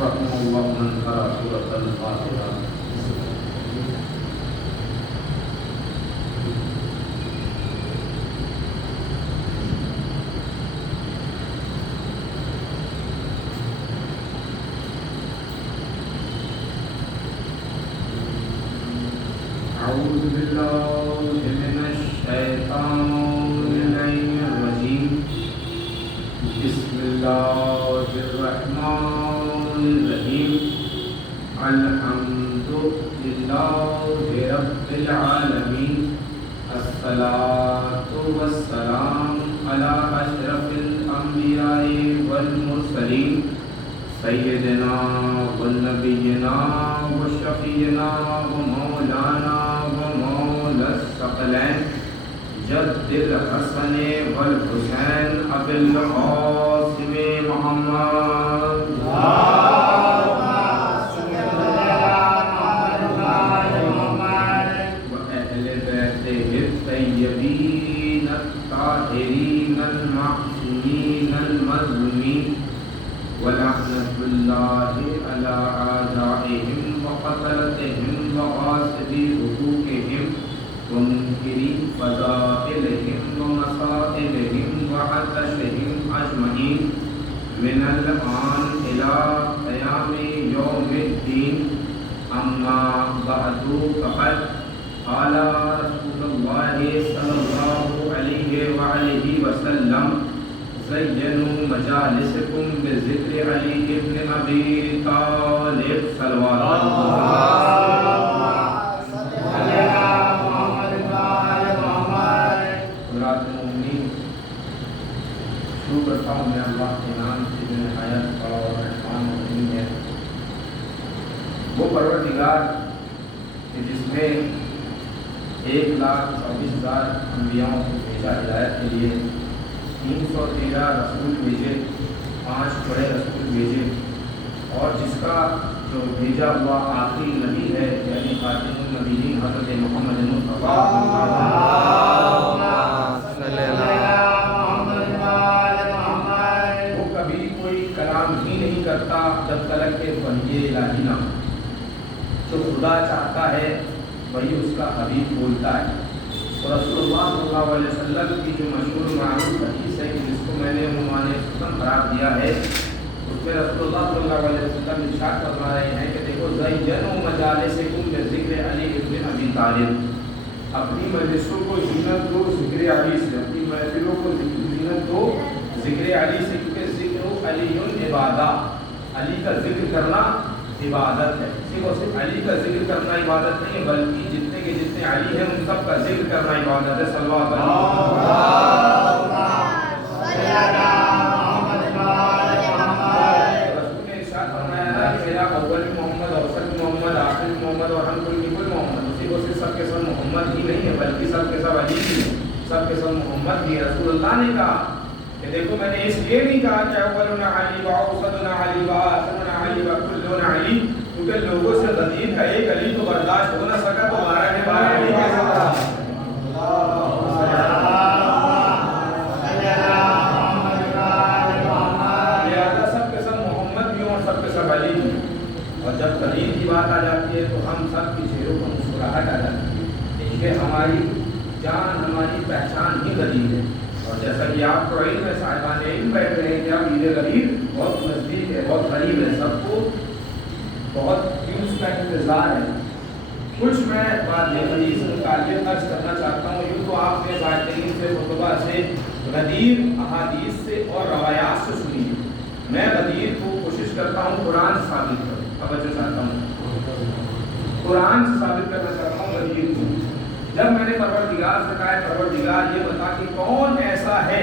رحمه الله من قرأ سورة الفاتحة. أعوذ بالله من الشيطان الرجيم. بسم الله الرحمن الرحيم. الحمد لله رب العالمين. الصلاة والسلام على أشرف الأنبياء والمرسلين سيدنا ونبينا وشفيعنا ومولانا ومولى الثقلين جد الحسن والحسين أبي القاسم محمد وأهل بيته الطيبين الطاهرين المعصومين المظلومين ولعنة الله على أعدائهم وقتلتهم وغاصبي حقوقهم ومنكري فضائلهم ومصائبهم وعطشهم أجمعين من الآن إلى قيام يوم الدين. أما بعد فقد قال رسول الله صلى الله عليه وآله وسلم زينوا مجالسكم بذكر علي بن أبي طالب صلوات شروع کرتا ہوں میں اللہ کے نام سے جو نہایت بڑا اور رحمان الرحیم ہے. وہ پروردگار کہ جس نے 1,24,000 انبیاؤں کو بھیجا ہدایت کے لیے، 313 رسول بھیجے، 5 بڑے رسول بھیجے، اور جس کا جو بھیجا ہوا آخری نبی ہے یعنی خاتم النبیین حضرت محمد مصطفیٰ وہ کبھی کوئی کلام ہی نہیں کرتا جب تک کہ وحی الہی نہ ہو. جو خدا چاہتا ہے وہی اس کا حبیب بولتا ہے. تو رسول اللہ صلی اللہ علیہ وسلم کی جو مشہور معروف حدیث ہے کہ جس کو میں نے عنوان ختم قرار دیا ہے، اس میں رسول اللہ صلی اللہ علیہ وسلم ارشاد فرما رہے ہیں کہ دیکھو زینوا مجالسکم بذکر علی بن ابی طالب. اپنی مجلسوں کو زینت دو ذکر علی سے، اپنی محفلوں کو زینت دو ذکر علی سے، کیونکہ ذکر علی عبادہ، علی کا ذکر کرنا عبادت ہے. صرف علی کا ذکر کرنا عبادت نہیں ہے بلکہ جتنے علی ہیں ان سب کا ذکر کرنا عبادت ہے. صلوات رسول نے ارشاد فرمایا ہے کہ میرا اول محمد، اوسط محمد، آخر محمد اور ہم کل محمد. اسی کو سب کے سب محمد ہی نہیں ہے بلکہ سب کے سب علی ہی ہیں، سب کے سب محمد ہی ہے. رسول اللہ نے کہا کہ دیکھو میں نے اس لیے نہیں کہا کہ اولنا علی و اوسطنا علی و آخرنا علی و کلنا علی، کیونکہ لوگوں سے غدیر کا ایک علی تو برداشت ہو نہ سکا تو ہمارا کے بارے علی کیسا تھا. لہذا سب کے سب محمد بھی ہوں اور سب کے سب علی بھی. اور جب غدیر کی بات آ جاتی ہے تو ہم سب کی چہروں پر مسکراہٹ آ جاتی ہے کہ ہماری جان، ہماری پہچان ہی غدیر ہے. اور جیسا کہ آپ کو علم ہے، صاحبان علم بیٹھ رہے ہیں کہ اب عید غدیر بہت نزدیک ہے، بہت قریب ہے، سب کو بہت اس کا انتظار ہے. کچھ میں بات غدیر سے متعلق عرض کرنا چاہتا ہوں. یوں تو آپ نے ذاکرین سے، خطبہ سے، غدیر احادیث سے اور روایات سے سنی ہے. میں غدیر کو کوشش کرتا ہوں قرآن سے ثابت کروں. توجہ چاہتا ہوں، قرآن سے ثابت کرنا چاہتا ہوں غدیر کو. جب میں نے پروردگار سے کہا پروردگار یہ بتا کہ کون ایسا ہے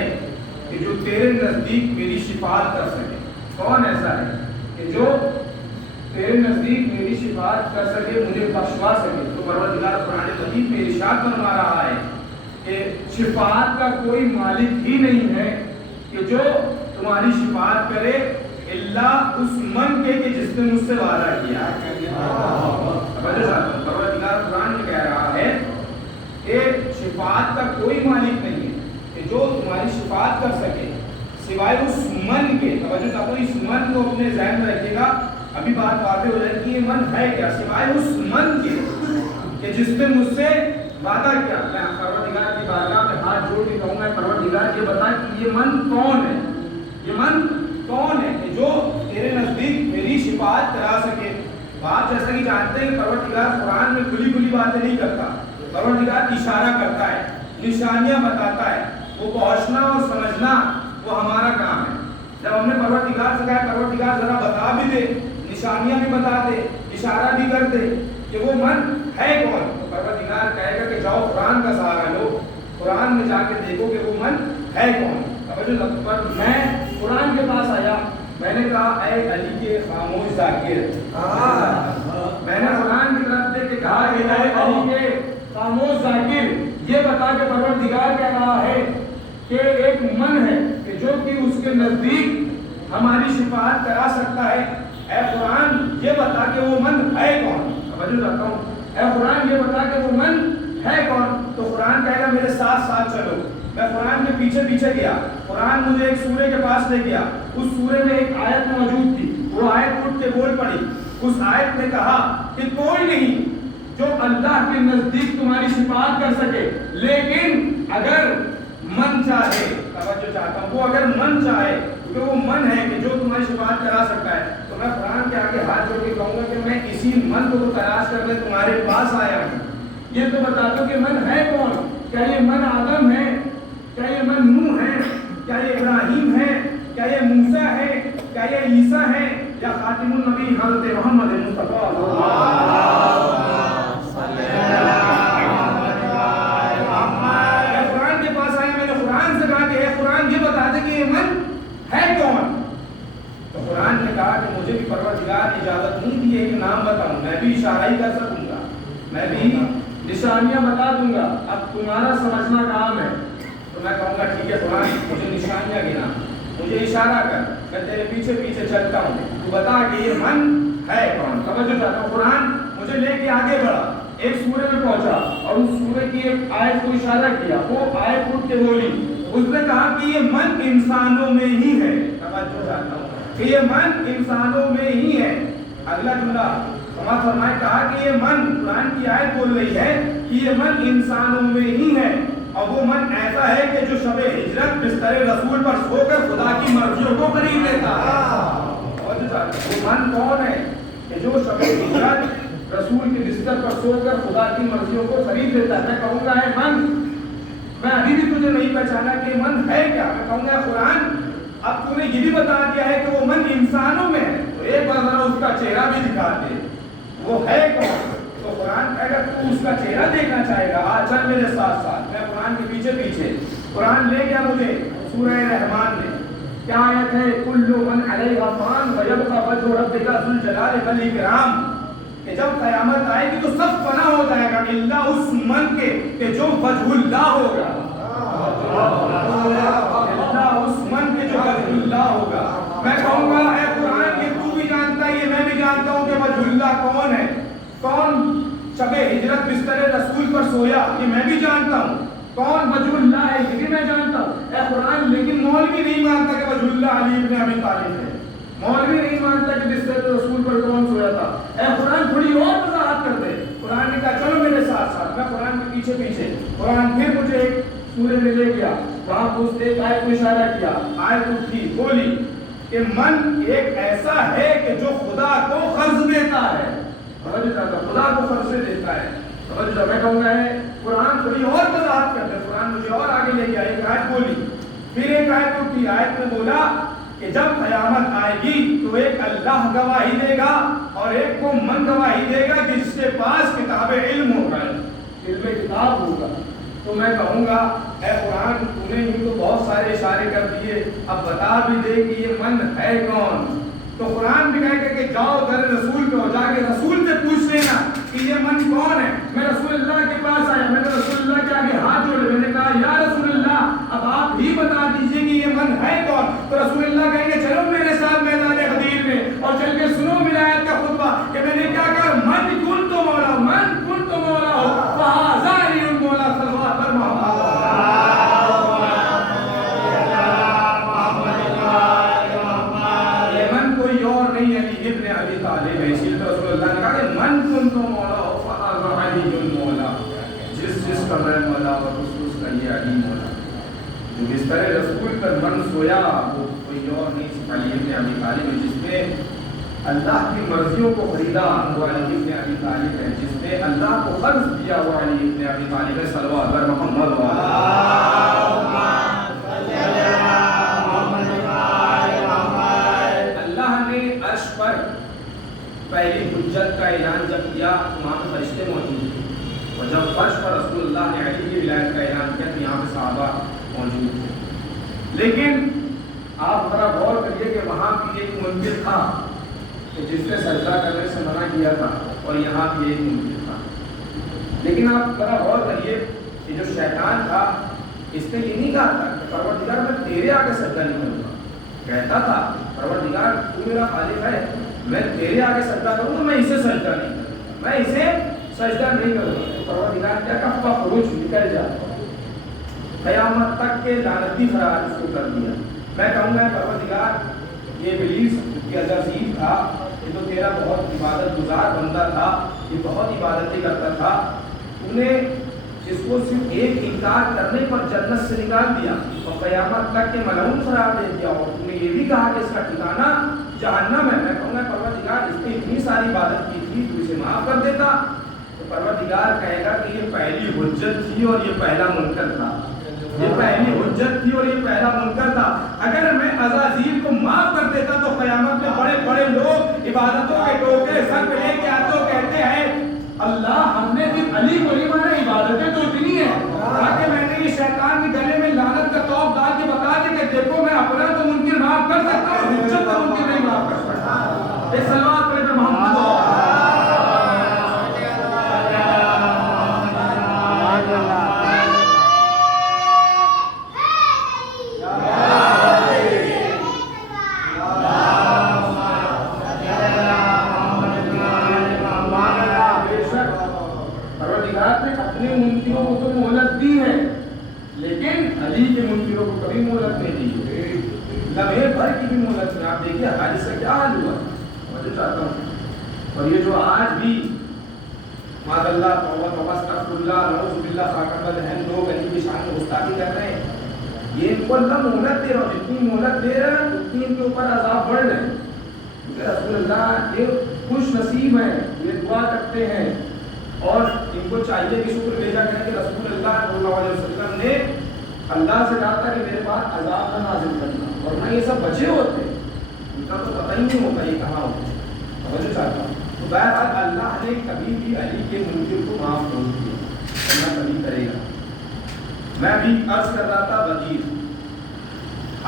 کہ جو تیرے نزدیک میری شفاعت کر سکے، کون ایسا ہے کہ جو تیرے نزدیک میری شفاعت کر سکے، مجھے بخشوا سکے. تو پروردگار قرآن مجید میں ارشاد فرما رہا ہے کہ شفاعت کا کوئی مالک ہی نہیں ہے کہ جو تمہاری شفاعت کرے الا اس من کے کہ جس نے مجھ سے وعدہ کیا ہے. پروردگار قرآن میں کہہ رہا ہے کہ شفاعت کا کوئی مالک نہیں ہے کہ جو تمہاری شفاعت کر سکے سوائے اس من کے. توجہ کرو، اس من کو اپنے ذہن میں رکھیے گا. ابھی بات واضح ہو جائے کہ یہ من ہے کیا، سوائے اس من کے کہ جس نے مجھ سے وعدہ کیا. میں پروردگار کی بارگاہ میں ہاتھ جوڑ کے کہوں گا پروردگار یہ بتا کہ یہ من کون ہے، یہ من کون ہے کہ جو تیرے نزدیک میری شفاعت کرا سکے. آپ جیسا کہ جانتے ہیں کہ پروردگار قرآن میں کھلی کھلی باتیں نہیں کرتا، پروردگار اشارہ کرتا ہے، نشانیاں بتاتا ہے. وہ پہنچنا اور سمجھنا وہ ہمارا کام ہے. جب ہم نے پروردگار سے کہا پروردگار ذرا بتا بھی دے، نشانیاں بھی بتا دے، اشارہ بھی کر دے کہ وہ من ہے کون، تو پروردگار کہے گا کہ جاؤ قرآن کا سہارا لو، قرآن میں جا کے دیکھو کہ وہ من ہے کون. میں قرآن کے پاس آیا، میں نے کہا اے علی کے خاموش ذاکر، میں نے قرآن کی طرف دیکھ کے کہا کہ اے علی کے خاموش ذاکر یہ بتا کہ پروردگار کہہ رہا ہے کہ ایک من ہے کہ جو کہ اس کے نزدیک ہماری شفاعت کرا سکتا ہے. اے قرآن یہ بتا کہ وہ من ہے کون. توجہ رکھتا ہوں، اے قرآن یہ بتا کہ وہ من ہے کون. تو قرآن کہے گا میرے ساتھ ساتھ چلو. میں قرآن کے پیچھے پیچھے گیا، قرآن مجھے ایک سورے کے پاس لے گیا. اس سورے میں ایک آیت موجود تھی، وہ آیت اٹھ کے بول پڑی. اس آیت نے کہا کہ کوئی نہیں جو اللہ کے نزدیک تمہاری شفاعت کر سکے، لیکن اگر من چاہے، توجہ چاہتا ہوں، وہ اگر من چاہے، کیونکہ وہ من ہے کہ جو تمہاری شفاعت کرا سکتا ہے. تو میں قرآن کے آگے ہاتھ جوڑ کے کہوں گا کہ میں اسی من کو تلاش کرنے تمہارے پاس آیا ہوں. یہ تو بتا دو کہ من ہے کون. کیا یہ من آدم ہے، کیا یہ من نوح ہے، کیا یہ ابراہیم ہے، کیا یہ موسیٰ ہے، کیا یہ عیسیٰ ہے، یا خاتم النبی حضرت محمد مصطفیٰ. قرآن کے پاس آئے، میں نے قرآن سے کہا کہ اے قرآن یہ بتا دے کہ یہ من ہے کون. تو قرآن نے کہا کہ مجھے بھی پروردگار نے اجازت نہیں دی ہے کہ نام بتاؤں، میں بھی اشارہ ہی کر سکوں گا، میں بھی نشانیاں بتا دوں گا، اب تمہارا سمجھنا کام ہے. تو میں کہوں گا ٹھیک ہے قرآن مجھے نشانیاں گنا، مجھے اشارہ کر، میں تیرے پیچھے پیچھے چلتا ہوں، تو بتا کہ یہ من ہے کون. توجہ چاہتا ہوں، قرآن مجھے لے کے آگے بڑھا، ایک سورے میں پہنچا اور اس سورے کی ایک آیت کو اشارہ کیا، وہ آیت اٹھ کے بولی. اس نے کہا کہ یہ من انسانوں میں ہی ہے. توجہ چاہتا ہوں کہ یہ من انسانوں میں ہی ہے. اگلا جملہ فرمائے، کہا کہ یہ من، قرآن کی آیت بول رہی ہے کہ یہ من انسانوں میں ہی ہے، اور وہ من ایسا ہے کہ جو شب ہجرت بستر رسول پر سو کر خدا کی مرضیوں کو قریب لیتا ہے. وہ من کون ہے کہ جو شب ہجرت رسول کے بستر پر سو کر خدا کی مرضیوں کو قریب لیتا ہے. میں کہوں گا اے من، میں ابھی بھی تجھے نہیں پہچانا کہ من ہے کیا. میں کہوں گا قرآن اب تو نے یہ بھی بتا دیا ہے کہ وہ من انسانوں میں ہے، تو ایک بار ذرا اس کا چہرہ بھی دکھا دے، وہ ہے کون. تو قرآن کہے گا تو اس کا چہرہ دیکھنا چاہے گا، آ چل میرے ساتھ ساتھ. میں قرآن کے پیچھے پیچھے، قرآن لے گیا مجھے سورہ رحمان میں. کیا آیت ہے؟ کل من علیہا فان ویبقی وجہ ربک ذو الجلال والاکرام، کہ جب قیامت آئے گی تو سب فنا ہو جائے گا الا اس من کے کہ جو وجہ اللہ ہوگا، الا اس من کے جو وجہ اللہ ہوگا. میں کہوں گا اے قرآن کہ تو بھی جانتا ہے، یہ میں بھی جانتا ہوں کہ وجہ اللہ کون ہے. کون شب ہجرت بستر رسول پر سویا، یہ میں بھی جانتا ہوں. کون وجہ اللہ ہے یہ بھی میں جانتا ہوں. اے قرآن لیکن مولوی نہیں مانتا کہ وجہ اللہ علی ابن ابی طالب ہے، مولوی نہیں مانتا کہ بستر رسول پر کون سویا تھا. اے قرآن تھوڑی اور وضاحت کر دے. قرآن نے کہا چلو میرے ساتھ ساتھ. میں قرآن کے پیچھے پیچھے، قرآن پھر مجھے ایک سورے میں لے گیا، وہاں پر اس نے ایک آیت کو اشارہ کیا. آیت اٹھی بولی کہ من ایک ایسا ہے کہ جو خدا کو قرض دیتا ہے، خدا کو قرض دیتا ہے. میں کہوں گا قرآن تھوڑی اور وضاحت کرتے ہیں. قرآن مجھے اور آگے لے گیا، ایک آیت بولی، پھر ایک آیت اٹھی. آیت میں بولا کہ جب قیامت آئے گی تو ایک اللہ گواہی دے گا اور ایک کو من گواہی دے گا جس کے پاس کتاب علم ہوگا، علم کتاب ہوگا. تو میں کہوں گا اے قرآن تو نے ہی تو بہت سارے اشارے کر دیے، اب بتا بھی دے کہ یہ من ہے کون. تو قرآن بھی کہے گا کہ جاؤ در رسول پہ، جا کے رسول سے پوچھ لینا کہ یہ من کون ہے. میں رسول اللہ کے پاس آیا، میں نے رسول اللہ کے آگے ہاتھ جوڑے، میں نے کہا یا رسول اللہ اب آپ ہی بتا دیجئے کہ یہ من ہے کون. تو رسول اللہ کہیں گے چلو میرے ساتھ میدان غدیر میں اور چل کے سنو ولایت کا خطبہ کہ میں نے کیا کہا، من کن تو مولا، من کن تو مولا ہو فہذاری المولا صلوات پر محمد. یہ من کوئی اور نہیں علی ابن ابی ابی طالب ہے. اسی لیے تو رسول اللہ نے کہا کہ من کنت مولا فہذا علی المولا. جس کا میں مولا اور اس کا یہ علی مولا. جو بستر رسول پر من سویا وہ کوئی اور نہیں صرف علی ابن ابی طالب ہے. جس نے اللہ کی مرضیوں کو خریدا وہ علی ابن ابی طالب ہے. جس نے اللہ کو قرض دیا وہ علی ابن ابی طالب ہے. صلوات بر محمد پر پہلی حجت کا اعلان جب کیا وہاں پہ فرشتے موجود تھے, اور جب فرش پر رسول اللہ نے علی کی ولایت کا اعلان کیا تو یہاں پہ صحابہ موجود تھے. لیکن آپ ذرا غور کریے کہ وہاں بھی ایک منکر تھا کہ جس نے سجدہ کرنے سے منع کیا تھا, اور یہاں بھی ایک منکر تھا. لیکن آپ ذرا غور کریے کہ جو شیطان تھا اس نے یہ نہیں کہا تھا کہ پروردگار میں تیرے آگے سجدہ نہیں کروں گا. کہتا تھا پروردگار تو میرا خالق ہے, میں تیرے آگے سجدہ کروں گا, میں اسے سجدہ نہیں کروں گا, میں اسے سجدہ نہیں کروں گا. تو پروردگار کیا کہا فخرج نکل جا. قیامت تک کے لعنتی قرار اس کو کر دیا. میں کہوں گا پروردگار یہ ابلیس کے عزیز تھا, یہ تو تیرا بہت عبادت گزار بندہ تھا, یہ بہت عبادتیں کرتا تھا, تو نے اس کو صرف ایک انکار کرنے پر جنت سے نکال دیا اور قیامت تک کے ملعون قرار دے دیا, اور تم نے یہ بھی کہا کہ اس کا ٹھکانہ جہنم ہے. میں کہوں گا پروردگار اس نے اتنی ساری عبادت کی تھی, تو اسے معاف کر دیتا. تو پروردگار کہے گا کہ یہ پہلی حجت تھی اور یہ پہلا منکر تھا, یہ پہلی حجت تھی اور یہ پہلا منکر تھا. اگر میں عزازیل کو معاف کر دیتا تو قیامت میں بڑے بڑے لوگ عبادتوں کے ٹوکے سر پہ لے کے آتے اور کہتے ہیں اللہ ہم نے صرف علی کو نہیں مانا, عبادتیں تو اتنی ہیں. تاکہ میں نے یہ شیطان کے گلے میں لعنت کا توپ ڈال کے بتا دیا کہ دیکھو میں اپنا تو منکر معاف کر سکتا ہوں, حجت کا منکر نہیں معاف کر سکتا. یہ صلوات پڑھے محمد اپنے منکروں کو تو مہلت دی ہے, لیکن علی کے منکروں کو کبھی مہلت نہیں دی, لمحے بھر کی بھی مہلت نہیں. آپ دیکھیے حادث کا کیا حال ہوا, میں چاہتا ہوں. اور یہ جو آج بھی معاذ اللہ توبہ توبہ استغفر اللہ نعوذ باللہ خاکم الہن لوگ علی کی شان میں گستاخی کر رہے ہیں, یہ ان کو اللہ مہلت دے رہا ہے. جتنی مہلت دے رہا ہے اتنی ان کے اوپر عذاب بڑھ رہے ہیں. رسول اللہ یہ خوش نصیب ہیں, یہ دعا کرتے ہیں, اور ان کو چاہیے کہ شکر بھیجا کریں کہ رسول اللہ صلی اللہ علیہ وسلم نے اللہ سے کہا تھا کہ میرے پاس عذاب نہ نازل کرنا, ورنہ یہ سب بچے ہوتے, ان کا تو پتہ ہی نہیں ہوتا یہ کہاں ہوتا. سمجھنا چاہتا ہوں. تو بہرحال اللہ نے کبھی بھی علی کے منکر کو معاف نہیں کیا, اللہ کبھی کرے گا. میں بھی عرض کر رہا تھا وزیر,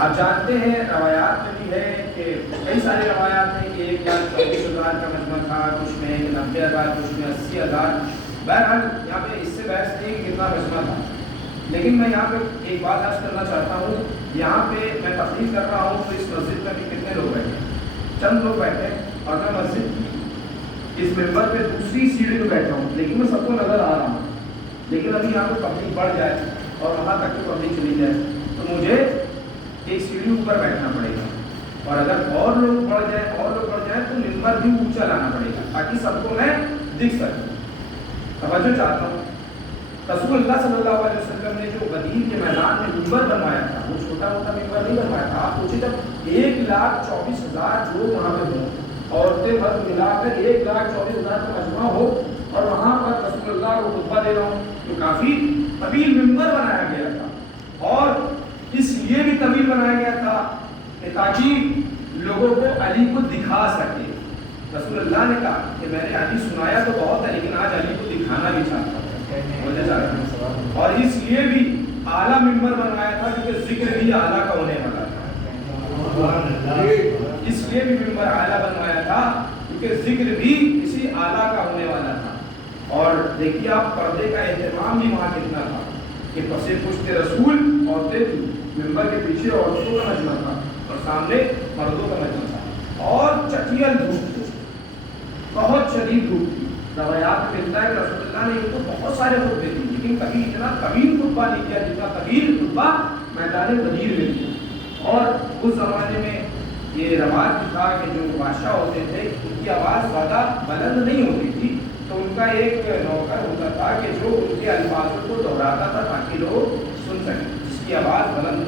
آپ جانتے ہیں روایات میں بھی ہے کہ کئی سارے روایات ہیں کہ 1,24,000 کا مجمع تھا, کچھ میں 90,000, کچھ میں 80,000. بہرحال یہاں پہ اس سے بحث نہیں کہ کتنا مجمع تھا, لیکن میں یہاں پہ ایک بات عرض کرنا چاہتا ہوں. یہاں پہ میں تقریر کر رہا ہوں تو اس مسجد میں بھی کتنے لوگ بیٹھے, چند لوگ بیٹھے, اور میں مسجد کی اس ممبر پہ دوسری سیڑھی پہ بیٹھا ہوں, لیکن میں سب کو نظر آ رہا ہوں. لیکن ابھی یہاں پہ پبلک بڑھ جائے اور وہاں تک کہ پبلک چلی جائے تو مجھے ایک سیڑھی اوپر بیٹھنا پڑے گا, اور اگر اور لوگ بڑھ جائیں تو ممبر بھی اونچا لانا پڑے گا تاکہ سب کو میں دکھ سکوں. توجہ چاہتا ہوں. رسول اللہ صلی اللہ علیہ وسلم نے جو غدیر کے میدان میں ممبر بنوایا تھا وہ چھوٹا موٹا ممبر نہیں بنوایا تھا. آپ سوچیں جب 1,24,000 لوگ وہاں پہ ہوں, عورتیں مرد ملا کر 1,24,000 کا مجمع ہو, اور وہاں پر رسول اللہ کو خطبہ دے رہا ہوں, تو کافی طویل ممبر بنایا گیا تھا. اور اس لیے بھی طویل بنایا گیا تھا کہ تاکہ لوگوں کو علی کو دکھا سکے. رسول اللہ نے کہا کہ میں نے علی سنایا تو بہت ہے, لیکن آج علی کو دکھانا بھی چاہتا ہوں, اور اس لیے بھی اعلیٰ ممبر بنوایا تھا کیونکہ ذکر بھی اعلیٰ کا ہونے والا تھا. اس لیے بھی ممبر اعلیٰ بنوایا تھا کیونکہ ذکر بھی اسی اعلیٰ کا ہونے والا تھا. اور دیکھیے آپ پردے کا اہتمام بھی وہاں کتنا تھا کہ پسے پشت رسول عورتیں تھیں, ممبر کے پیچھے عورتوں کا مجمع تھا اور سامنے مردوں کا مجمع تھا, اور چٹیل دھوپ تھی, بہت شدید دھوپ تھی. روایات میں ملتا ہے کہ رسول اللہ نے ان کو بہت سارے خطبے دیے, لیکن کبھی اتنا طویل خطبہ نہیں کیا جتنا طویل خطبہ میدان غدیر میں دیا. اور اس زمانے میں یہ رواج بھی تھا کہ جو بادشاہ ہوتے تھے ان کی آواز زیادہ بلند نہیں ہوتی تھی، تو ان کا ایک نوکر ہوتا تھا کہ جو ان کے الفاظوں کو دہراتا تھا تاکہ لوگ سن سکیں، جس کی آواز بلند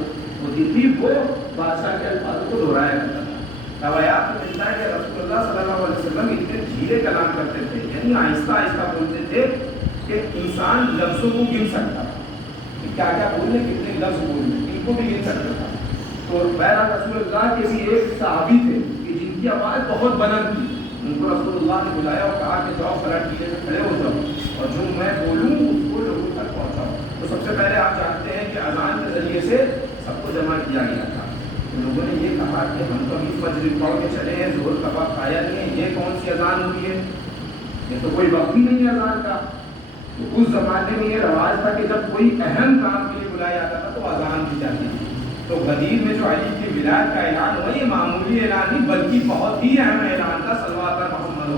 ہوتی تھی وہ بادشاہ کے الفاظوں کو دہرایا کرتا تھا۔ روایات میں ملتا ہے کہ رسول اللہ صلی اللہ علیہ وسلم اتنے دھیرے کلام کرتے تھے، یعنی آہستہ آہستہ بولتے تھے کہ انسان لفظوں کو گن سکتا تھا، کیا کیا بولنے، کتنے لفظ بولنے، ان کو بھی گن سکتا تھا۔ تو بہرحال رسول اللہ کے بھی ایک صحابی تھے کہ جن کی آواز بہت بلند تھی، ان کو رسول اللہ نے بلایا اور کہا کہ جاؤ فلاں ٹیلے سے کھڑے ہو جاؤ اور جو میں بولوں اس کو لوگوں تک پہنچاؤ۔ تو سب سے پہلے آپ جانتے ہیں کہ اذان کے ذریعے سے سب کو جمع کیا گیا تھا۔ لوگوں نے یہ کہا کہ ہم تو ابھی فجر پڑھ کے چلے ہیں، ظہر کا وقت آیا نہیں ہے، یہ کون سی اذان ہوئی ہے، یہ تو کوئی وقت ہی نہیں ہے اذان کا۔ تو اس زمانے میں یہ رواج تھا کہ جب کوئی اہم کام کے لیے بلایا جاتا تھا تو اذان دی جاتی تھی۔ تو غدیر میں جو علی کی ولایت کا اعلان ہوا، یہ معمولی اعلان نہیں بلکہ بہت ہی اہم اعلان تھا۔ صلوات محمد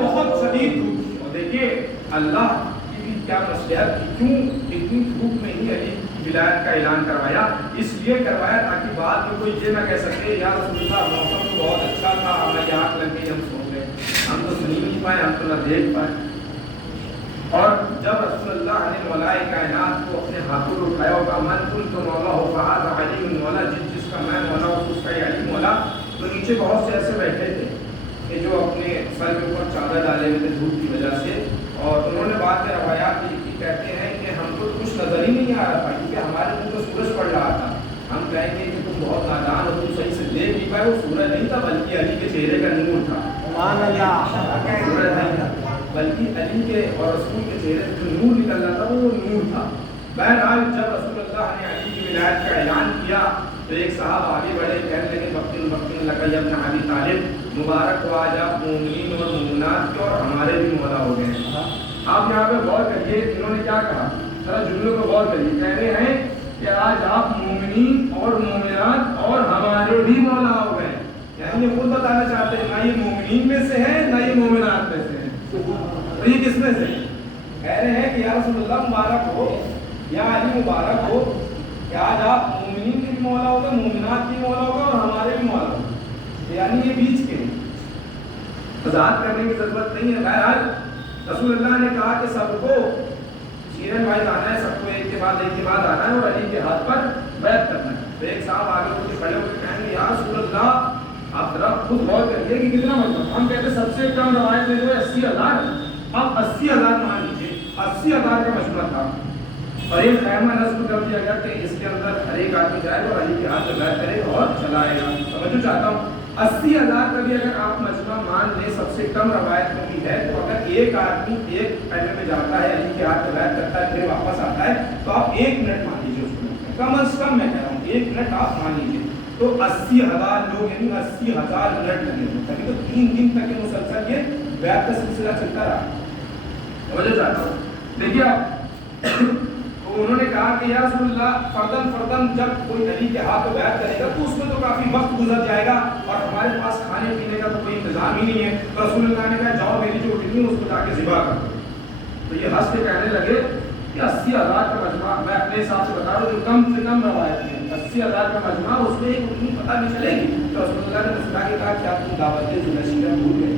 بہت شدید دھوپ، اور دیکھیے اللہ کی بھی کیا مصلحت تھی، کیوں اتنی دھوپ میں ہی علی کی ولایت کا اعلان کروایا؟ اس لیے کروایا تاکہ بعد میں کوئی یہ نہ کہہ سکے یا رسول اللہ موسم تو بہت اچھا تھا، ہمیں آنکھ لگ گئی، ہم سو گئے، ہم تو سن ہی نہیں پائے، ہم تو نہ دیکھ پائے۔ اور جب رسول اللہ نے مولائے کائنات کو اپنے ہاتھوں میں اٹھایا ہوگا، من کنت مولا ہو فہذا علی مولا، جس کا میں مولا ہوں اس کا علی مولا، تو نیچے بہت سے ایسے بیٹھے تھے کہ جو اپنے سر کے اوپر چادر ڈالے ہوئے تھے دھوپ کی وجہ سے، اور انہوں نے بعد میں روایات لکھی، کہتے ہیں کہ ہم کو کچھ نظر ہی نہیں آ رہا تھا کیونکہ ہمارے منہ تو سورج پڑ رہا تھا۔ ہم کہیں گے کہ تم بہت نادان ہو، تم صحیح سے دیکھ نہیں پائے، وہ سورج نہیں تھا بلکہ علی کے چہرے کا نور تھا۔ سبحان اللہ، سورج نہیں تھا بلکہ علی کے اور رسول کے چہرے سے جو نور نکل رہا تھا وہ نور تھا۔ بہرحال جب رسول اللہ نے علی کی ولایت کا اعلان کیا تو ایک صاحب آگے بڑھے، کہنے لگے وقتاً وقتاً لک یا ابن ابی طالب، مبارک ہو آج آپ مومنین اور مومنات کے اور ہمارے بھی مولا ہو گئے ہیں۔ آپ یہاں پہ غور کریے انہوں نے کیا کہا، ذرا جملوں کو غور کریے، کہہ رہے ہیں کہ آج آپ مومنین اور مومنات اور ہمارے بھی مولا ہو گئے، یعنی یہ خود بتانا چاہتے ہیں نہ یہ مومنین میں سے ہے نہ یہ مومنات میں سے ہے، تو یہ کس میں سے؟ کہہ رہے ہیں کہ یا رسول اللہ مبارک ہو، یا علی مبارک ہو کہ آج آپ مومنین کے بھی مولا ہوگا، مومنات کی مولا ہوگا اور ہمارے بھی مولا ہوگا، یعنی یہ بیچ کے وضاحت کرنے کی ضرورت نہیں ہے۔ بہرحال رسول اللہ نے کہا کہ سب کو سیرن وائز آنا ہے، سب کو ایک کے بعد آنا ہے اور علی کے ہاتھ پر بیعت کرنا ہے۔ تو ایک صاحب آگے اٹھ کے کھڑے ہو کے کہیں گے یا رسول اللہ آپ ذرا خود غور کریے کہ کتنا مطلب، ہم کہتے ہیں سب سے کم روایت میں جو ہے 80,000، اب 80,000 مان لیجیے، 80,000 کا مشورہ تھا اور ایک خیمہ نصب کر دیا گیا کہ اس کے اندر ہر ایک آدمی جائے اور علی کے ہاتھ میں بیعت کرے اور چلائے گا۔ سمجھو چاہتا ہوں 80,000 کا بھی اگر آپ مجمع مان لیں، سب سے کم روایت میں بھی ہے، تو اگر ایک آدمی ایک خیمے میں جاتا ہے، علی کے ہاتھ میں بیعت کرتا ہے، پھر واپس آتا ہے، تو آپ 1 منٹ مان لیجیے اس کو، کم از کم میں کہہ رہا ہوں 1 منٹ آپ مان لیجیے، تو 80,000 لوگ یعنی 80,000 منٹ لگے ہوئے، تبھی تو 3 دن تک مسلسل یہ بیعت کا سلسلہ چلتا رہا۔ سمجھو چاہتا ہوں، دیکھیے آپ تو انہوں نے کہا کہ یا رسول اللہ فردن جب کوئی علی کے ہاتھ میں بیعت کرے گا تو اس میں تو کافی وقت گزر جائے گا اور ہمارے پاس کھانے پینے کا تو کوئی انتظام ہی نہیں ہے، تو رسول اللہ نے کہا جاؤ میری جو اٹھنی ہے اس کو جا کے ذبح کر دو۔ تو یہ ہنس کے کہنے لگے کہ 80,000 کا مجمع، میں اپنے حساب سے بتا رہا ہوں جو کم سے کم روایت ہے 80,000 کا مجمع، اس میں ایک اٹھنی پتہ بھی چلے گی۔ تو رسول اللہ نے مسکرا کے کہا کیا تم دعوت ذوالشیرہ بھول گئے؟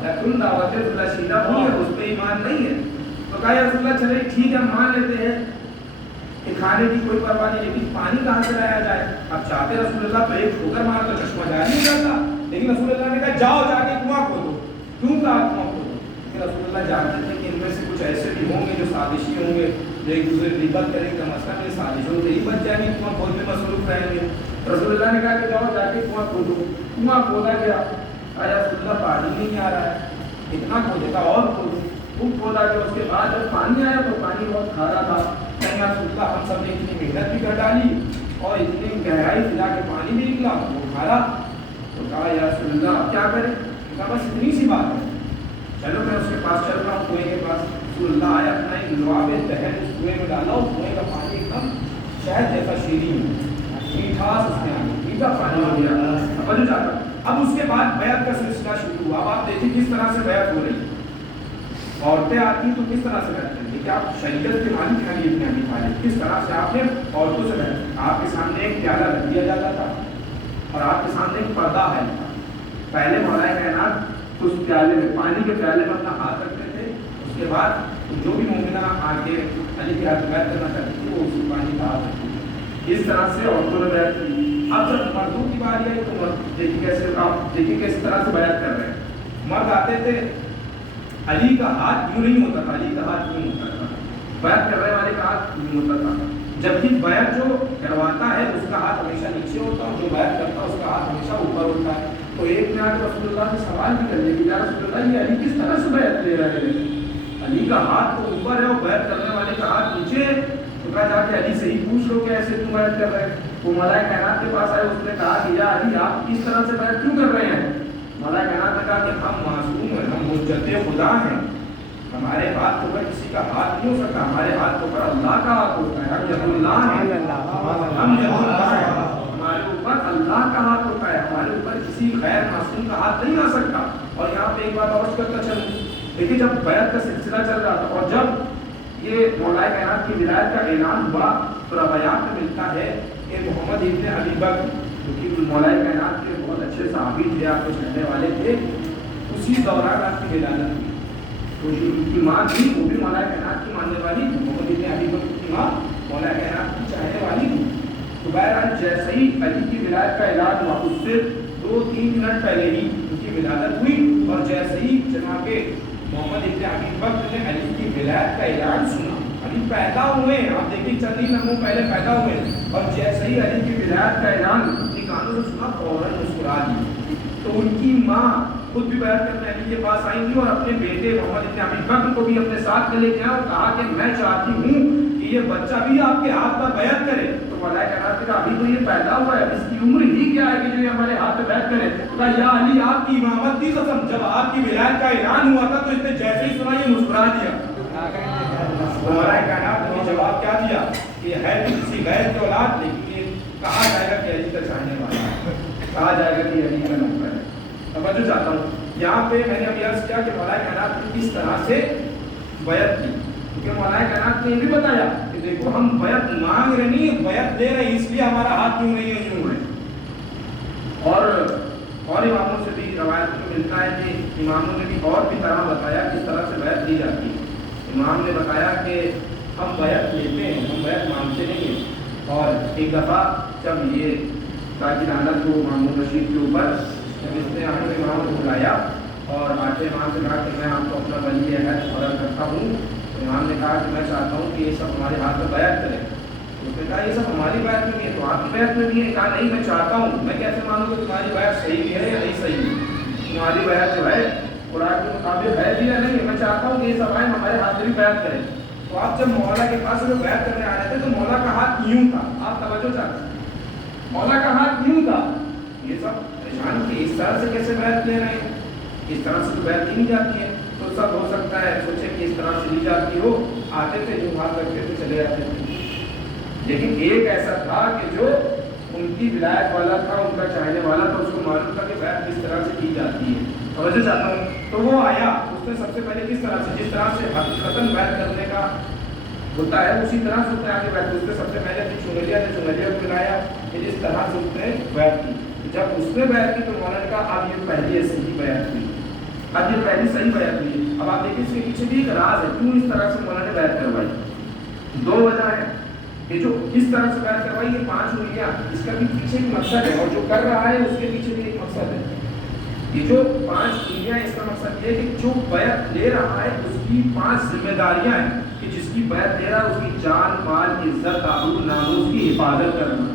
کیا تم دعوت ذوالشیرہ بھول گئے؟ اس پہ ایمان نہیں ہے؟ تو کہا یا رسول اللہ چلے ٹھیک ہے مان لیتے ہیں کہ کھانے کی کوئی پرواہ نہیں، لیکن پانی کہاں سے لایا جائے؟ اب چاہتے رسول اللہ تو ایک ٹھوکر مار تو چشمہ جاری نہیں کرتا، لیکن رسول اللہ نے کہا جاؤ جا کے کنواں کھودو۔ کیوں کہا کنواں کھودو؟ کہ رسول اللہ جانتے تھے کہ ان میں سے کچھ ایسے بھی ہوں گے جو سازشی ہوں گے، جو ایک دوسرے کی غیبت کریں گے، مثلا میری سازشوں سے ہی بچ جائیں گے، کنواں کھودنے میں مصروف رہیں گے۔ رسول اللہ نے کہا کہ جاؤ جا کے کنواں کھودو۔ کنواں کھودا گیا، آیا رسول اللہ پانی نہیں آ رہا ہے، اتنا کھودے گا اور کھودو، خوب کھودا گیا۔ اس کے بعد جب پانی آیا تو پانی بہت کھارا تھا، کہیں یا رسول اللہ ہم سب نے اتنی محنت بھی کر ڈالی اور اتنی گہرائی سے جا کے پانی بھی نکلا وہ کھارا، تو کہا یا رسول اللہ آپ کیا کریں؟ کہا بس اتنی سی بات ہے، چلو میں اس کے پاس چل رہا ہوں کنویں کے پاس۔ رسول اللہ آیا، اپنا ایک لعاب دہن اس کنویں میں ڈالا، اس کنویں کا پانی ایک دم شہد جیسا شیرین، میٹھاس اس میں آ گئی، میٹھا پانی ہو گیا۔ سمجھ جاتا اب اس کے بعد بیعت کا سلسلہ شروع ہوا۔ اب آپ دیکھیں کس طرح سے بیعت ہو رہی ہے، عورتیں آتی ہیں تو کس طرح سے بیعت کریں گی، کہ آپ شریعت کے مالک ہیں علی ابن ابی طالب، کس طرح سے آپ نے عورتوں سے بیعت، آپ کے سامنے ایک پیالہ رکھ دیا جاتا تھا اور آپ کے سامنے ایک پردہ ہے تھا. پہلے مولا کائنات اس پیالے میں، پانی کے پیالے میں اپنا ہاتھ رکھتے تھے، اس کے بعد جو بھی مومنہ آ کے علی کے ہاتھ بیعت کرنا چاہتی تھی وہ اسی پانی کا ہاتھ رکھتی تھی. اس طرح سے عورتوں نے بیعت کی. اب جب مردوں کی باری آئی تو دیکھیے کیسے، آپ دیکھیے کس طرح سے بیعت کر رہے ہیں. مرد آتے تھے، علی کا ہاتھ یوں نہیں ہوتا تھا، علی کا ہاتھ یوں ہوتا تھا، بیعت کر رہے والے کا ہاتھ یوں ہوتا تھا. جبکہ بیعت جو کرواتا ہے اس کا ہاتھ ہمیشہ نیچے ہوتا ہے، جو بیعت کرتا ہے اس کا ہاتھ ہمیشہ اوپر ہوتا ہے. تو ایک نے آج رسول اللہ سے سوال بھی کر لیا کہ یا رسول اللہ یہ علی کس طرح سے بیعت لے رہے ہیں؟ علی کا ہاتھ تو اوپر ہے اور بیعت کرنے والے کا ہاتھ نیچے ہے. تو کہا جا کے علی سے ہی پوچھ لو کہ ایسے کیوں بیعت کر رہے ہیں. وہ ملائے کائنات کے پاس آئے، اس نے کہا کہ یا علی آپ اس طرح سے بیعت کیوں کر رہے ہیں؟ ملائے کائنات نے کہا کہ ہم معصوم ہیں، ہم حجت خدا ہیں، ہمارے ہاتھ کے اوپر کسی کا ہاتھ نہیں ہو سکتا، ہمارے ہاتھ کے اوپر اللہ کا ہاتھ ہوتا ہے. ہم ید اللہ ہیں، ہم ید اللہ ہیں، ہمارے اوپر اللہ کا ہاتھ ہوتا ہے، ہمارے اوپر کسی غیر معصوم کا ہاتھ نہیں آ سکتا. اور یہاں پہ ایک بات اور کرتا چلوں، دیکھیے جب بیعت کا سلسلہ چل رہا تھا اور جب یہ مولا کائنات کی ولایت کا اعلان ہوا تو روایات میں ملتا ہے کہ محمد ابن ابی بکر جو کہ مولا کائنات کے بہت اچھے صحابی تھے، آپ کو چاہنے والے تھے، اسی دوران آپ کی ولادت ہوئی. تو جو ان کی ماں تھی وہ بھی مولا کائنات کی ماننے والی تھی، محمد ابن ابی بکر کی ماں مولا کائنات کی چاہنے والی تھی. تو بہرحال جیسے ہی علی کی ولایت کا اعلان ہوا اس سے 2-3 منٹ پہلے ہی ان کی ولادت ہوئی. اور جیسے ہی جناب محمد ابن ابی بکر نے علی کی ولایت کا اعلان سنا، علی پیدا ہوئے ہیں، آپ دیکھیں چند ہی لمحوں پہلے پیدا ہوئے ہیں، اور جیسے ہی علی کی ولایت کا اعلان اپنی کانوں سے سنا فوراً مسکرا دی. تو ان کی ماں خود بھی بیعت کرنے علی کے پاس آئی تھی اور اپنے بیٹے محمد ابن ابی بکر کو بھی اپنے ساتھ لے کے آیا اور کہا کہ میں چاہتی ہوں کہ یہ بچہ بھی آپ کے ہاتھ پر بیعت کرے. تو مولا کائنات نے کہا ابھی تو یہ پیدا ہوا ہے، اس کی عمر ہی کیا ہے کہ جو یہ ہمارے ہاتھ پہ بیعت کرے. کہا یا علی آپ کی امامت کی قسم، جب آپ کی ولایت کا اعلان ہوا تھا تو اس نے جیسے ہی سنا یہ مسکرا دیا. مولا کائنات نے جواب کیا دیا کہ ہے تو کسی غیر کی اولاد، لیکن یہ کہا جائے گا کہ علی کا چاہنے والا ہے، کہا جائے گا کہ علی کا نوکر ہے. توجہ چاہتا ہوں یہاں پہ میں نے ابھی عرض کیا کہ مولا کائنات نے کس طرح سے بیعت کی، کیونکہ مولا کائنات نے یہ بھی بتایا کہ دیکھو ہم بیعت مانگ رہے نہیں، بیعت دے رہے ہیں، اس لیے ہمارا ہاتھ کیوں نہیں ہے یوں ہے. اور اماموں سے بھی روایت میں ملتا ہے کہ اماموں نے بھی اور بھی طرح بتایا کس طرح سے بیعت دی جاتی ہے. امام نے بتایا کہ ہم بیعت لیتے ہیں، ہم بیعت مانگتے نہیں ہیں. اور ایک دفعہ جب یہ تاکہ لعنت کو مامون رشید کے اوپر جب اس نے آخر امام کو بلایا اور آخر امام سے کہا کہ میں آپ کو اپنا ولی عہد مقرر کرتا ہوں، تو امام نے کہا کہ میں چاہتا ہوں کہ یہ سب ہمارے ہاتھ میں بیعت کریں. اس نے کہا یہ سب ہماری بیعت میں نہیں ہے، تو آپ کی بیعت میں نہیں ہے. کہا نہیں میں چاہتا ہوں، میں کیسے مانوں کہ تمہاری بیعت صحیح بھی ہے یا نہیں صحیح ہے، تمہاری بیعت جو ہے قرآن کے مطابق ہے بھی یا نہیں، میں چاہتا ہوں کہ یہ سب آئیں ہمارے ہاتھ میں بھی بیعت کریں. تو آپ جب مولا کے پاس وہ بیعت کرنے آ رہے تھے تو مولا کا ہاتھ یوں تھا، آپ توجہ چاہتے ہیں، مولا کا ہاتھ یوں تھا. یہ سب پریشان کہ اس طرح سے کیسے بیعت لے رہے ہیں، اس طرح سے تو بیعت نہیں جاتی ہے. تو سب ہو سکتا ہے سوچے کہ اس طرح سے لی جاتی ہو، آتے تھے جو ہاتھ رکھتے تھے چلے جاتے تھے. لیکن ایک ایسا تھا کہ جو ان کی ولایت والا تھا، ان کا چاہنے والا تھا، اس کو معلوم تھا کہ بیعت کس طرح سے کی جاتی ہے. توجہ چاہتا ہوں. تو وہ آیا، اس نے سب سے پہلے کس طرح سے، جس طرح سے حقیقتاً بیعت کرنے کا ہوتا ہے اسی طرح سے اس نے آگے بیعت کی. اس نے سب سے پہلے اپنی چنگلیا کو بلایا کہ جس طرح سے اس نے بیعت کی. جب اس نے بیعت کی تو مولانا نے کہا اب یہ پہلی صحیح بیعت ہوئی، اب یہ پہلی صحیح بیعت ہوئی. اب آپ دیکھیں اس کے پیچھے بھی ایک راز ہے کیوں اس طرح سے مولانا نے بیعت کروائی. 2 وجہ ہے کہ جو اس طرح سے بیعت کروائی، یہ 5 انگلیاں، اس کا بھی پیچھے ایک مقصد ہے، اور جو کر رہا ہے اس کے پیچھے بھی ایک مقصد ہے. یہ جو 5 انگلیاں، اس کا مقصد یہ ہے کہ جو بیعت لے رہا ہے اس کی 5 ذمہ داریاں ہیں کہ جس کی بیعت لے رہا ہے اس کی جان مال عزت آبرو ناموس کی حفاظت کرنا،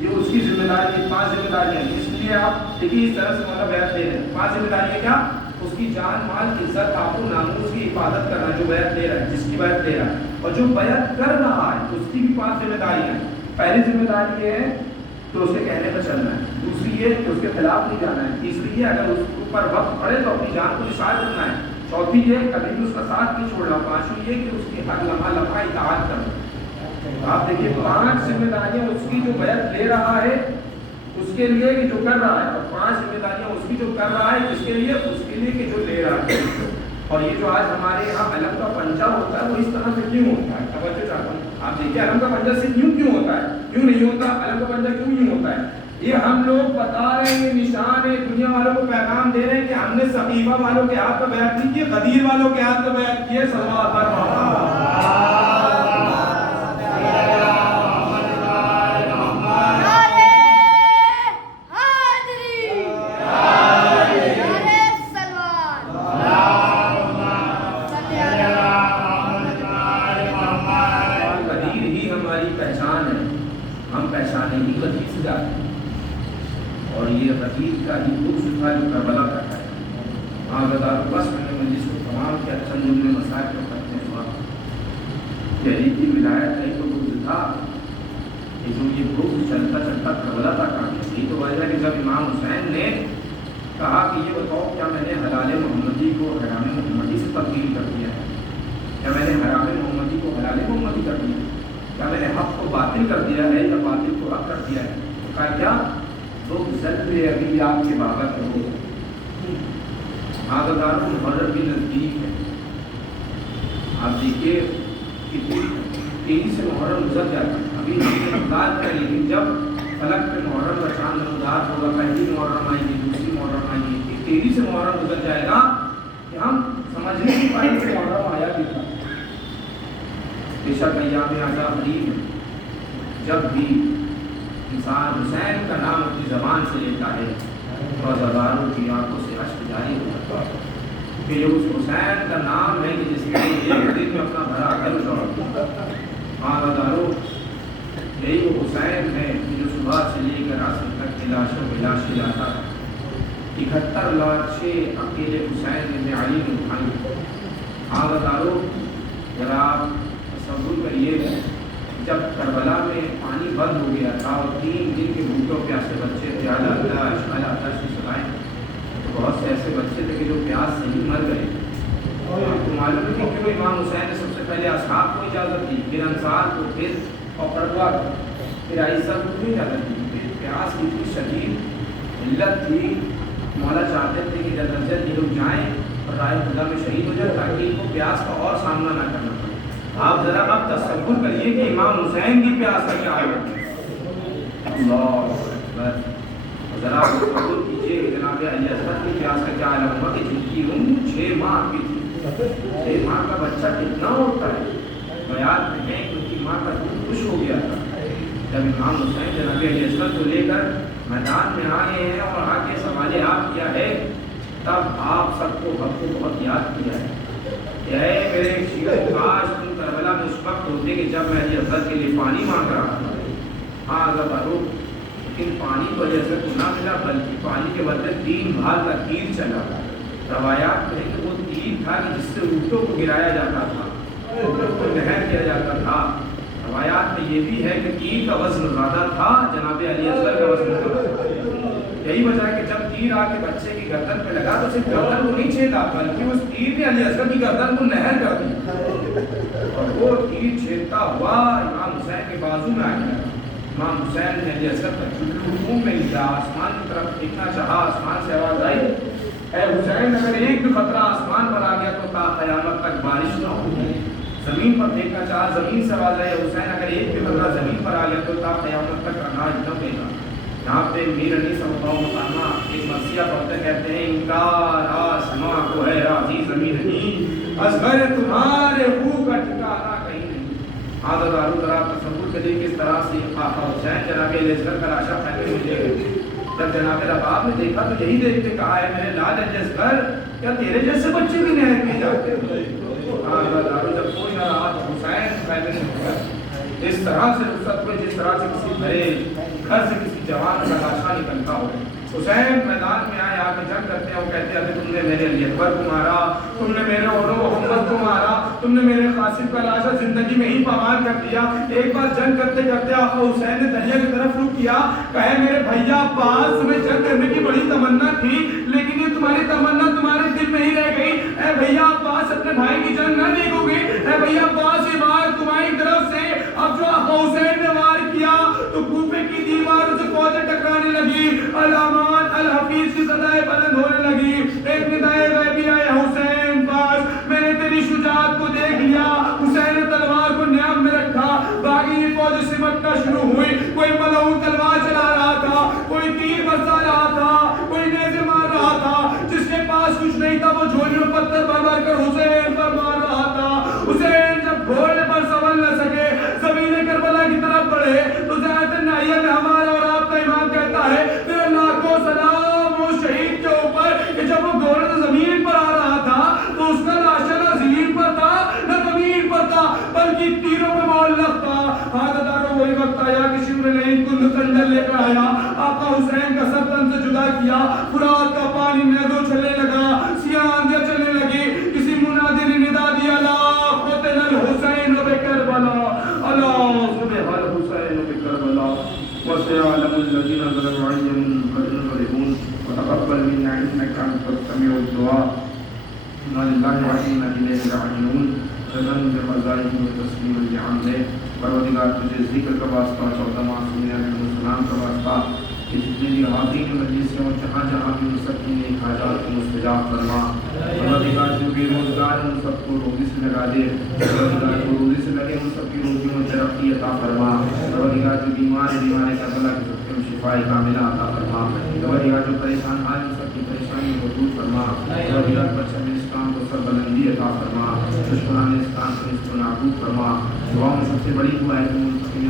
یہ اس کی ذمہ داری ہے. 5 ذمہ داریاں. اس لیے آپ دیکھیے اس طرح سے مولانا بیعت لے رہے ہیں. 5 ذمہ داریاں کیا؟ اس کی جان مال عزت آبرو ناموس کی حفاظت کرنا، جو بیعت لے رہا ہے، جس کی بیعت لے رہا ہے. اور جو بیعت کر رہا ہے اس کی بھی 5 ذمہ داریاں ہیں. پہلی ذمہ داری یہ ہے کہ اس کے کہنے پر چلنا ہے. دوسری یہ کہ اس کے خلاف نہیں جانا ہے. تیسری یہ اگر اس پر وقت پڑے تو اپنی جان کو نثار کرنا ہے. چوتھی یہ کبھی بھی اس کا ساتھ نہیں چھوڑنا. 5ویں یہ کہ اس کی ہر لمحہ اطاعت کرنا. آپ دیکھیے 5 ذمہ داریاں اس کی جو بیعت لے رہا ہے اس کے لیے کہ جو کر رہا ہے، اور 5 ذمہ داریاں اس کی جو کر رہا ہے اس کے لیے کہ جو لے رہا ہے. اور یہ جو آج ہمارے یہاں علم کا پنجہ ہوتا ہے وہ اس طرح سے کیوں ہوتا ہے؟ توجہ چاہتا ہوں آپ دیکھیں علم کا پنجہ سے کیوں ہوتا ہے، کیوں نہیں ہوتا؟ علم کا پنجہ کیوں نہیں ہوتا ہے؟ یہ ہم لوگ بتا رہے ہیں، نشان ہے، دنیا والوں کو پیغام دے رہے ہیں کہ ہم نے صحیفہ والوں کے ہاتھ پہ بیعت نہیں کی، غدیر والوں کے ہاتھ پہ بیعت کی ہے۔ صلوات پر اور یہ غدیر کا ہی بخش تھا جو کربلا کا ہے۔ آزادار بس میں نے مجلس کو تمام کے اچھا جملے مسائل کو کرتے ہوا کہ علی کی ولایت ہے تو بخش تھا کہ جو یہ بخش چلتا چلتا کربلا تک آ گیا۔ یہی تو وجہ ہے کہ جب امام حسین نے کہا کہ یہ بتاؤ کیا میں نے حلال محمدی کو حرام محمدی سے تبدیل کر دیا ہے، کیا میں نے حرام محمدی کو حلال محمدی کر دیا ہے، کیا میں نے حق کو باطل کر دیا ہے یا باطل کو حق کر دیا ہے؟ تو کہا کیا تو ابھی بھی آپ کے بابت ہو آزادار محرم بھی نزدیک ہے۔ آپ دیکھیے کتنی تیزی سے محرم گزر جاتا ہے، ابھی انتظار کریں لیکن جب فلک پہ محرم کا چاند نمودار ہوگا، پہلی محرم آئے گی، دوسری محرم آئے گی، اتنی تیزی سے محرم گزر جائے گا کہ ہم سمجھ نہیں پائیں کہ محرم آیا بھی تھا۔ بے شک ایام اعضاء قریب ہے، جب بھی انسان حسین کا نام اپنی زبان سے لیتا ہے تو ہزاروں کی آنکھوں سے اشک جاری ہوتا ہے کہ یہ اس حسین کا نام ہے کہ جس نے ایک دن میں اپنا بھرا گھر اجاڑا۔ ہاں ہزاروں یہی وہ حسین ہے جو صبح سے لے کر عصر تک لاشوں پہ لاشیں جاتا ہے۔ 71 لاشیں اکیلے حسین ابن علی نے اٹھائی۔ ہاں ہزاروں ذرا آپ تصور کریے جب کربلا میں پانی بند ہو گیا تھا اور 3 دن کے بھوکے پیاسے بچے تھے، آتش کی سلائیں، تو بہت سے ایسے بچے تھے کہ جو پیاس سے ہی مر گئے۔ آپ کو معلوم ہے کہ کیوں امام حسین نے سب سے پہلے اصحاب کو اجازت دی، پھر انصار کو، پھر پکڑوا کو، پھر عیسیٰ کو کیوں اجازت دی؟ پیاس کی اتنی شدید علت تھی، مولا چاہتے تھے کہ جلد از جلد یہ لوگ جائیں اور راہ خدا میں شہید ہو جائیں تاکہ ان کو پیاس کا اور سامنا نہ کرنا پڑے۔ آپ ذرا اب تصور کریے کہ امام حسین کی پیاس کا کیا حالت ہے۔ اللہ اکبر، ذرا تصور کیجیے کہ جناب علی اصغر کی پیاس کا کیا حالت ہوگا کہ جن کی عمر 6 ماہ کی تھی۔ 6 ماہ کا بچہ کتنا ہوتا ہے؟ بیات میں ہے کہ ان کی ماں کا دودھ خوش ہو گیا تھا۔ جب امام حسین جناب علی اصغر کو لے کر میدان میں آئے ہیں اور آ کے سوال آپ کیا ہے، تب آپ سب کو حق کو بہت یاد کیا ہے۔ اے میرے شیعہ، کاش تم کربلا میں اس وقت ہوتے کہ جب میں علی اصغر کے لیے پانی مانگ رہا تھا۔ ہاں ضرور، لیکن پانی تو علی اصغر کو نہ ملا بلکہ پانی کے بدلے 3 بھال کا تیر چلا۔ روایات میں کہ وہ تیر تھا کہ جس سے اونٹوں کو گرایا جاتا تھا، اونٹوں کو نہر کیا جاتا تھا۔ روایات میں یہ بھی ہے کہ تیر کا وزن زیادہ تھا، جناب علی اصغر کا وزن تھا۔ یہی وجہ ہے کہ جب تیر آ کے بچے کی گردن پہ لگا تو صرف گردن کو نہیں چھیدا بلکہ اس تیر نے علی اصغر کی گردن کو نہر کر دی اور وہ تیر چھیدتا ہوا امام حسین کے بازو میں آ گیا۔ امام حسین نے علی اصغر پر منہ میں لیا، آسمان کی طرف دیکھنا چاہا، آسمان سے آواز آئی، اے حسین اگر ایک بھی خطرہ آسمان پر آ گیا تو تا قیامت تک بارش نہ ہوگی۔ زمین پر دیکھنا چاہا، زمین سے آواز آئی، حسین اگر ایک بھی خطرہ زمین پر آ گیا تو تا قیامت تک اناج نہ دے گا۔ یہاں پہ میر علی صلی اللہ علیہ وسلم ایک مرثیہ پڑھتے کہتے ہیں، انکار آسماں کو ہے راضی زمین نہیں، اصغر تمہارے خون کا ٹھکانہ کہیں نہیں۔ حاضر دارو ذرا تصور کریے کس طرح سے آقا حسین جناب علی اصغر کا لاشا پھیلے ہوئے لے گئے۔ جب جناب رباب نے دیکھا تو یہی دیکھ کے کہا ہے میرے لال علی اصغر، کیا تیرے جیسے بچے بھی نہر پی جاتے ہیں؟ حاضر دارو جب کوئی نہ رہا تو حسین پھیلے ہوئے اس طرح سے رخصت ہوئے جس طرح سے کسی بھرے گھر سے کسی جوان کا لاشا نکلتا ہو۔ حسین میدان میں آئے، آ کے جنگ کرتے ہیں، وہ کہتے ہیں تم نے میرے علی اکبر کو مارا، تم نے میرے اولو محمد کو مارا، تم نے میرے قاسم کا لاشا زندگی میں ہی پامال کر دیا۔ ایک بار جنگ کرتے کرتے آقا حسین نے دریا کی طرف رخ کیا، کہے میرے بھیا عباس، تمہیں جنگ کرنے کی بڑی تمنا تھی لیکن یہ تمہاری تمنا تمہارے دل میں ہی رہ گئی۔ اے بھیا عباس، اپنے بھائی کی جنگ نہ دیکھو گے؟ اے بھیا عباس، یہ بار تمہاری طرف سے اب جو آقا حسین نے وار کیا تو کوفے کی دیوار سے فوجیں ٹکرانے لگی، علامات الحفیظ کی صدائیں بلند ہونے لگی، ایک ندائے غیبی آئے، حسین پاس فتنہ شروع ہوئی. کوئی ملعون تلوار چلا رہا تھا, کوئی تیر برسا رہا تھا, کوئی نیزے مار رہا تھا. جس کے پاس کچھ نہیں تھا وہ جھولی میں پتھر بھر بھر کر حسین پر مار رہا تھا. حسین جب گھوڑے پر سنبھل نہ سکے, زمین کربلا کی طرف بڑھے, تو ذات ناحیہ میں ہمارا اور آپ کا امام کہتا ہے پھر اللہ کو سلام اس شہید کے اوپر کہ جب وہ گھوڑے سے زمین پر آ رہا تھا تو اس کا لاشا نہ زمین پر تھا نہ زمین پر تھا بلکہ تیروں میں معلق تھا. حاضرداروں وہی وقت آیا کہ شمر نہیں کند کنڈر لے کر آیا, آقا حسین کا سر تن سے جدا کیا, فرات کا پانی نیزوں چلنے لگا, سیاہ آندھیاں چلنے لگی. کسی منادی نے ندا دیا لا قتل الحسین بکربلا, الا ذبح الحسین بکربلا وسيعلم الذين ظلموا أي منقلب ينقلبون وتقبل منا إنك أنت السميع الدعاء إنا لله وإنا إليه راجعون. رضن بقضائه وتسليما لعمله. پروردگار تجھے ذکر کا واسطہ, 14 معصومین علیہ السلام کا واسطہ, کہ جتنے بھی حاضرین مجلس سے اور جہاں جہاں بھی ان سب کی نیک حاجات کو مستجاب فرما. پروردگار جو بے روزگار ان سب کو روزی سے لگا دے, پروردگار جو روزی سے لگے ان سب کی روزیوں میں ترقی عطا فرما. پروردگار جو بیمار کا بلا کے سب کے شفاء کاملہ عطا فرما. پروردگار جو پریشان آئے ان سب کی پریشانی کو دور فرما. پروردگار پرچم اسلام کو سر بلندی عطا فرما. دشمنان اسلام کو اس کو نابود فرما. دعاؤں میں سب سے بڑی دعا ہے کہ منتقل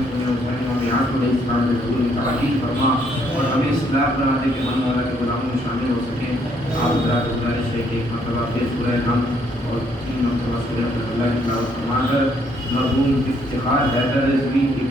اسلام میں ضرور تعلیم فرما اور ہمیں اصلاح بنا دے کہ ہم مولا کے غلاموں میں شامل ہو سکیں. آپ حضرات گزارش ہے کہ ایک مرتبہ پھر سورہ نم اور 3 مرتبہ سورہ اللہ کی تلاوت فرما کر مرحوم افتخار حیدر رضوی کی